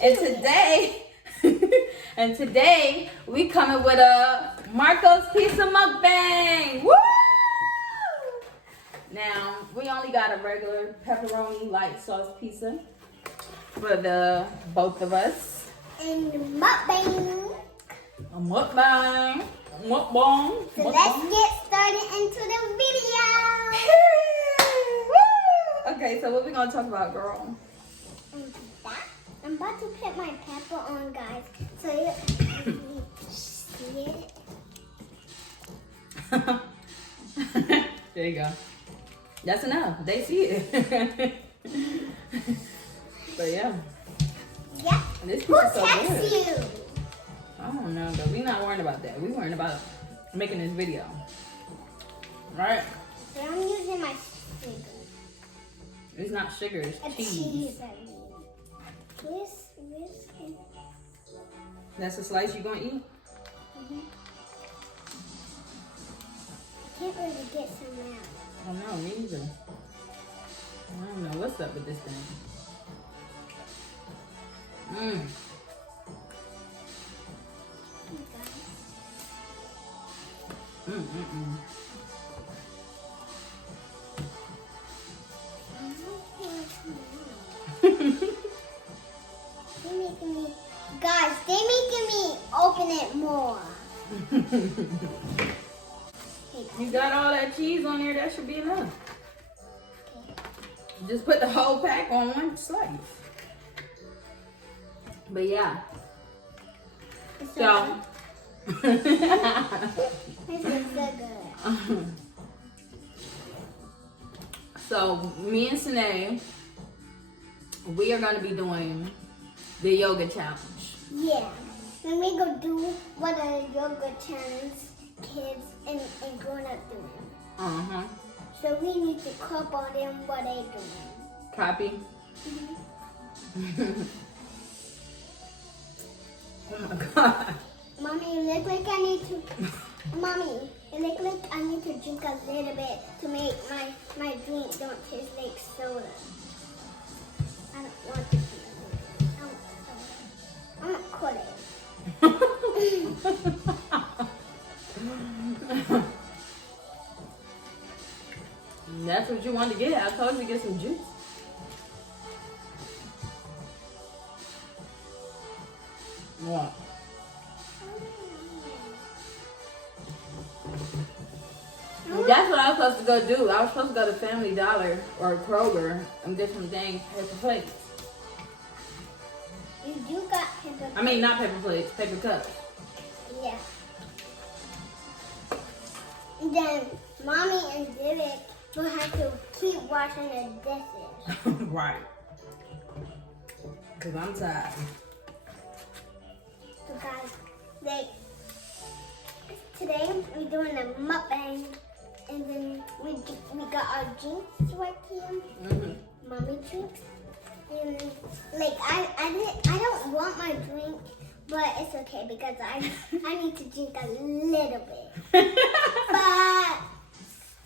And today we coming with a Marco's Pizza Mukbang. Woo! Now we only got a regular pepperoni light sauce pizza for the both of us. And mukbang. A mukbang. Mukbang. So let's get started into the video. Okay, so what we gonna talk about, girl? I'm about to put my pepper on, guys. So you see it. There you go. That's enough. They see it. But yeah. Yeah. This Who pizza's so texts good. you? I don't know, but we not worrying about that. We worrying about making this video. Right? So I'm using my sugar. It's not sugar, it's cheese. I mean. This. That's a slice you gonna eat? Mm-hmm. I can't really get some out. I don't know, me either. I don't know what's up with this thing. They're making me open it more. You got all that cheese on there, that should be enough. Just put the whole pack on one slice. But yeah. So. This is so good. So me and Cynne, we are going to be doing the yoga challenge. Yeah. And we go do what a yoga challenge kids and grown-up doing. Uh-huh. So we need to copy on them what they doing. Copy? Mm-hmm. Oh my God. Mommy, it looks like I need to... Mommy, it looks like I need to drink a little bit to make my drink don't taste like soda. I don't want to drink soda. I want soda. That's what you wanted to get. I told you to get some juice. What? That's what I was supposed to go do. I was supposed to go to Family Dollar or Kroger and get some dang paper plates. You do got paper plates. I mean, not paper plates, paper cups. Yeah. And then Mommy and David will have to keep washing the dishes. Right. Because I'm tired. So guys, today we're doing a mukbang, and then we got our drinks right here. Mm-hmm. Mommy drinks. And I don't want my drink, but it's okay because I need to drink a little bit. But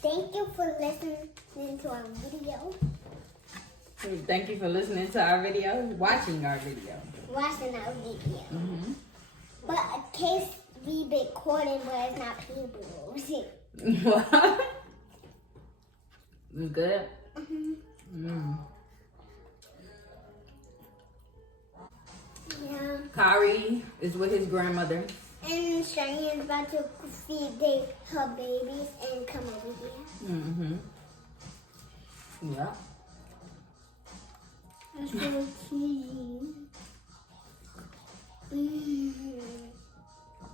thank you for listening to our video. Thank you for listening to our video, watching our video. Watching our video. Mm-hmm. But in case we recording, but it's not people. What? It's good? Mm-hmm. Mm. Yeah. Kari is with his grandmother. And Shani is about to feed her babies and come over here. Mm-hmm. Yeah. That's so cheesy.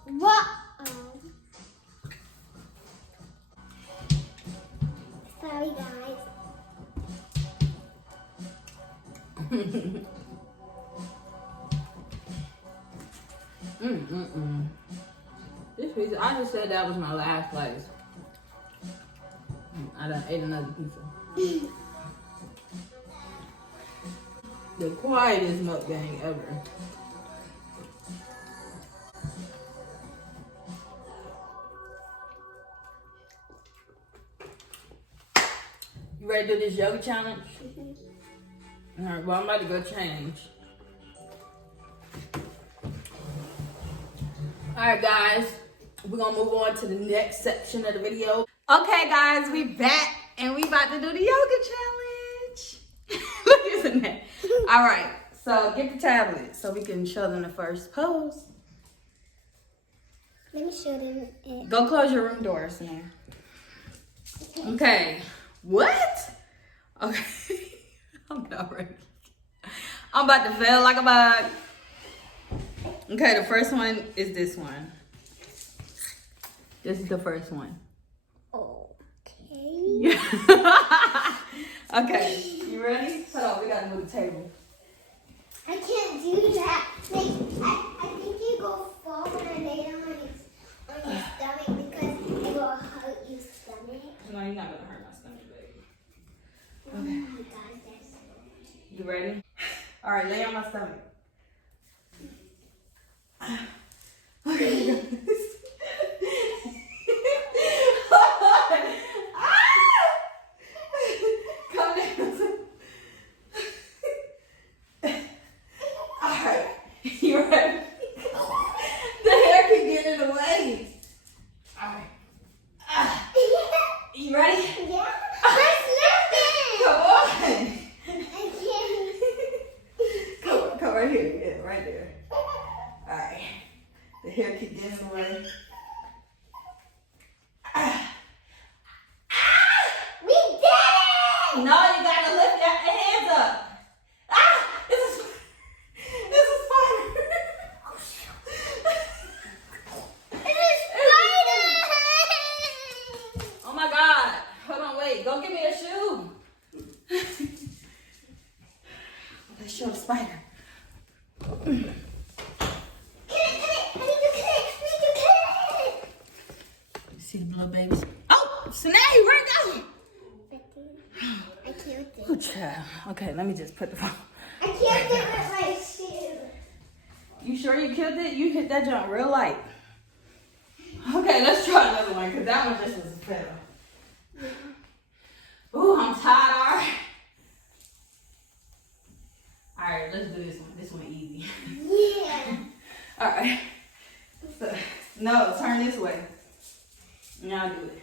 What? Sorry, guys. This pizza, I just said that was my last slice. I done ate another pizza. The quietest mukbang ever. You ready to do this yoga challenge? All right, well, I'm about to go change. Alright guys, we're gonna move on to the next section of the video. Okay guys, we back and we about to do the yoga challenge. Look at that. Alright, so get the tablet so we can show them the first pose. Let me show them it. Go close your room doors now. Okay. What? Okay. I'm not ready. I'm about to fail like a bug. Okay, the first one is this one. This is the first one. Okay. Okay, you ready? Hold on, we gotta move the table. I can't do that. Like, I think you go forward and lay down on your stomach because it will hurt your stomach. No, you're not gonna hurt my stomach, baby. Oh my God, that's so. You ready? All right, lay on my stomach. Okay. Come down. All right, you ready? The hair can get in the way. All right. You ready? Yeah. Let's lift it. Come on. I can't. Come right here. Yeah, right there. All right. The hair keep getting in the way. We did it! No, you gotta lift your hands up. This is fun. It's a spider! Oh my God. Hold on, wait. Go get me a shoe. Let's show the spider. See the little babies? Oh, Cynne, where'd it go? I killed it. Good child. Okay, let me just put the phone. I killed it with my shoe. You sure you killed it? You hit that jump real light. Okay, let's try another one because that one just was a fail. Ooh, I'm tired, all right. All right, let's do this one. This one easy. Yeah. All right. So, no, turn this way. Now do it.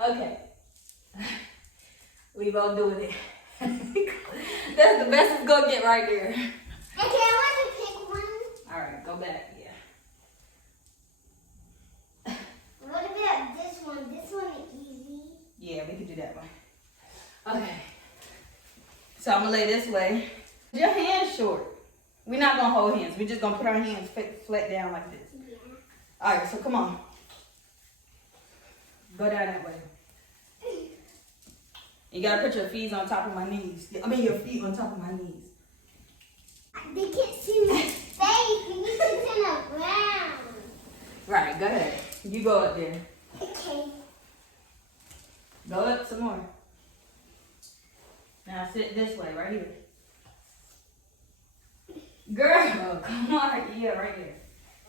Okay. We both doing it. That's the best it's gonna get right there. Okay, I want to pick one. All right, go back. Yeah. What about this one? This one is easy. Yeah, we can do that one. Okay. So I'm gonna lay this way. Your hands short. We're not gonna hold hands. We're just gonna put our hands flat down like this. Yeah. All right, so come on. Go down that way. You gotta put your feet on top of my knees. I mean your feet on top of my knees. They can't see my face. We need to turn around. Right, go ahead. You go up there. Okay. Go up some more. Now sit this way, right here. Girl, come on. Yeah, right there.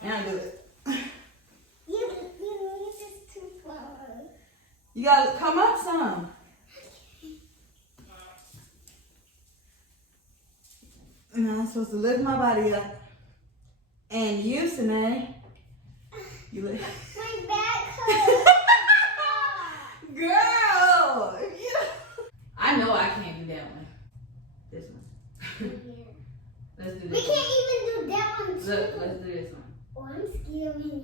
Now do it. You need this too far. You gotta come up some. Now I'm supposed to lift my body up. And you, Cynne, you lift. My back hurts. Girl! I know I can't do that one. This one. Let's do We this can't even do that one one. too. Look, let's do this one. Oh, I'm scared when you.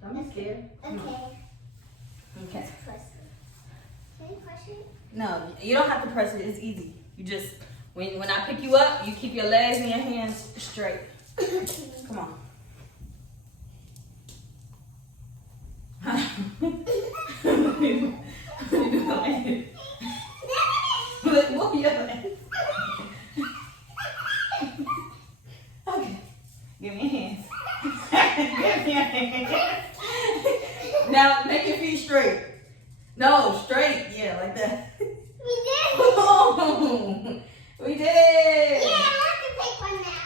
Don't be scared. Come on. Okay. Okay. Let's press it. Can you press it? No, you don't have to press it. It's easy. You just, when I pick you up, you keep your legs and your hands straight. Come on. Look, move your legs. Okay. Give me your hands. Give me your hands. Now, make your feet straight. No, straight. Yeah, like that. We did. Oh, we did. Yeah, I want to take one now.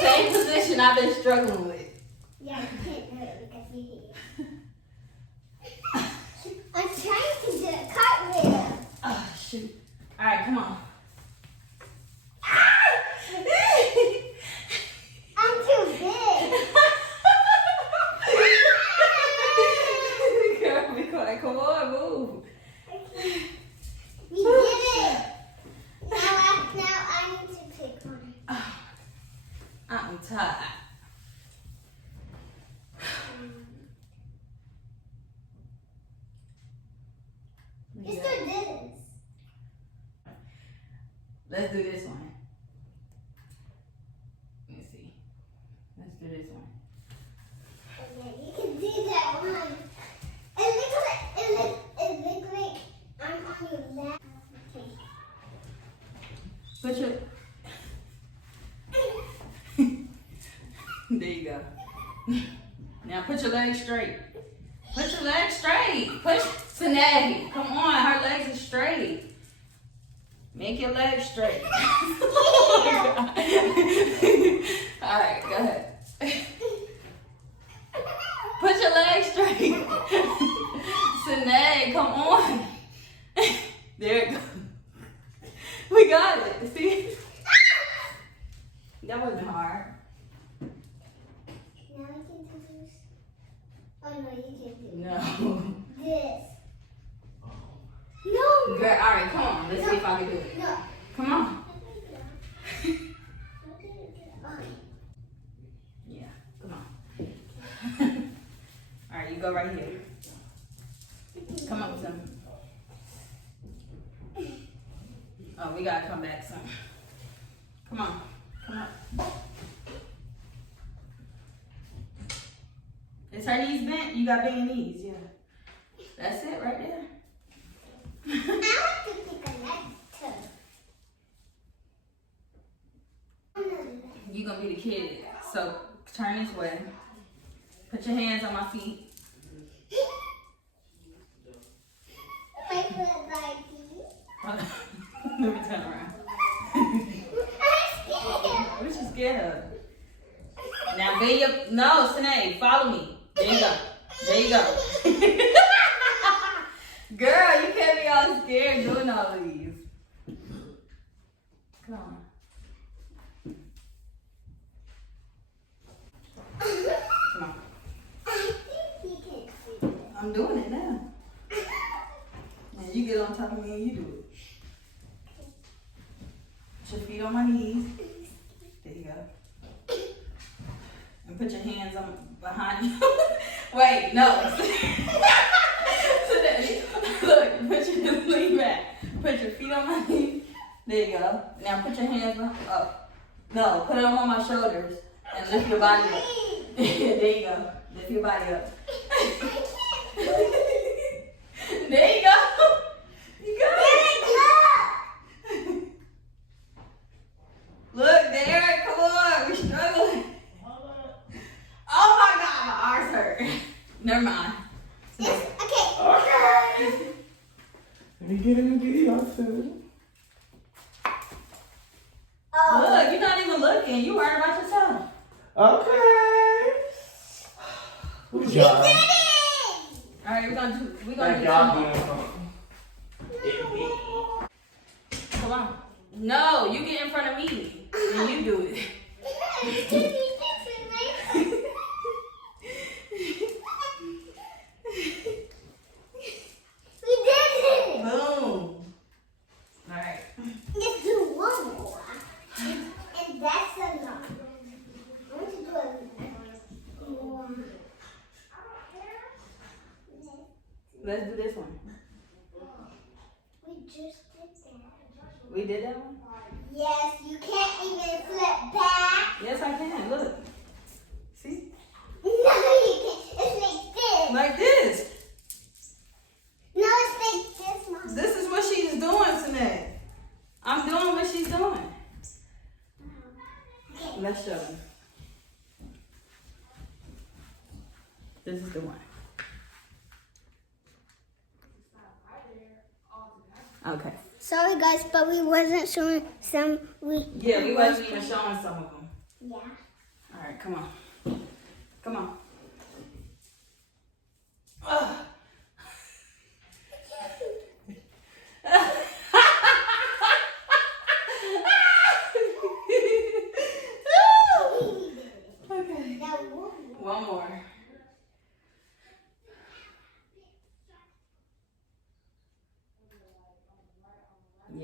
Same position I've been struggling with. Yeah, you can't do it because you're here. Come on, move. We did it. Now I need to pick one. I'm tired. Let's do this. Let's do this one. Let's see. Let's do this one. Okay, you can do that one. It looks like I'm on your lap. Okay. Put your. There you go. Now put your legs straight. Put your legs straight. Push Cynne. Come on, her legs are straight. Make your legs straight. Alright, go ahead. Put your legs straight. Cynne, come on. There it goes. We got it. See? That wasn't hard. Now I can do this. Oh no, you can't do No. this. No. Girl, alright, come on. Let's see if I can do it. No. Come on. Okay. Yeah, come on. Alright, you go right here. Come up with some. Oh, we gotta come back some. Come on. Come on. Is her knees bent? You got bent knees, yeah. That's it right there. I want to pick a letter. You gonna be the kid. So turn this way. Put your hands on my feet. My foot like this. Let me turn around. What you scared of? Now bend your no, Cynne, follow me. There you go. There you go. Girl, you can't be all scared doing all of these. Come on. Come on. I'm doing it now. And you get on top of me and you do it. Put your feet on my knees. There you go. And put your hands on behind you. Wait, no. So look, lean back. Put your feet on my knees. There you go. Now put your hands up. No, put them on my shoulders and lift your body up. There you go. Lift your body up. There you go. You got it. Look, Derek, come on. We're struggling. Oh my God, my arms hurt. Never mind. Okay. Okay. Let me get in the video too. Look, you're not even looking. You worried about yourself. Okay. Good You job. did it! All right, we're gonna do Thank two y'all more. doing Come on. No, you get in front of me and you do it. We did it! Boom. All right. Let's do one more. And that's enough. I want to do a more. Let's do this one. We just did that. We did that one? Yes, you can't even flip back. Yes, I can. Look. See? No, you can't. It's like this. Like this. No, it's like this, Mom. This is what she's doing tonight. I'm doing what she's doing. Okay. Let's show them. This is the one. Okay. Sorry, guys, but we wasn't showing some. Yeah, we wasn't even showing some of them. Yeah. All right, come on. Come on. Ugh. Okay. That one. One more.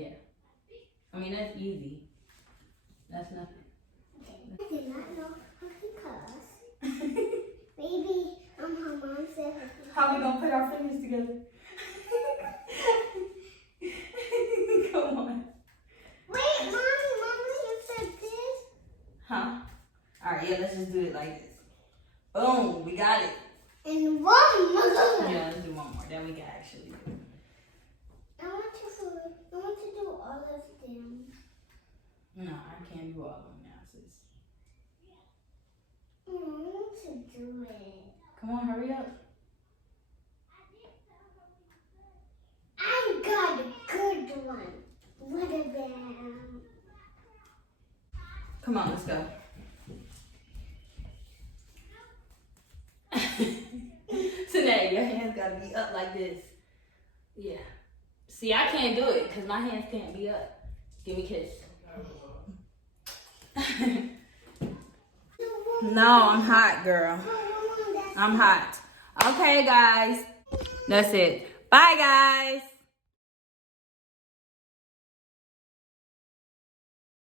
Yeah. I mean, that's easy. That's nothing. I did not know because maybe her mom said. How we gonna put our fingers together? Come on. Wait, mommy, you said this? Huh? All right, yeah, let's just do it like this. Boom, we got it. And one more. Yeah, let's do one more. Then we can actually do it. I want to do all of them. No, I can't do all of them now, sis. I want to do it. Come on, hurry up. I got a good one. What of them? Come on, let's go. Cynne, your hands gotta be up like this. Yeah. See, I can't do it because my hands can't be up. Give me a kiss. No, I'm hot, girl. I'm hot. Okay, guys. That's it. Bye, guys.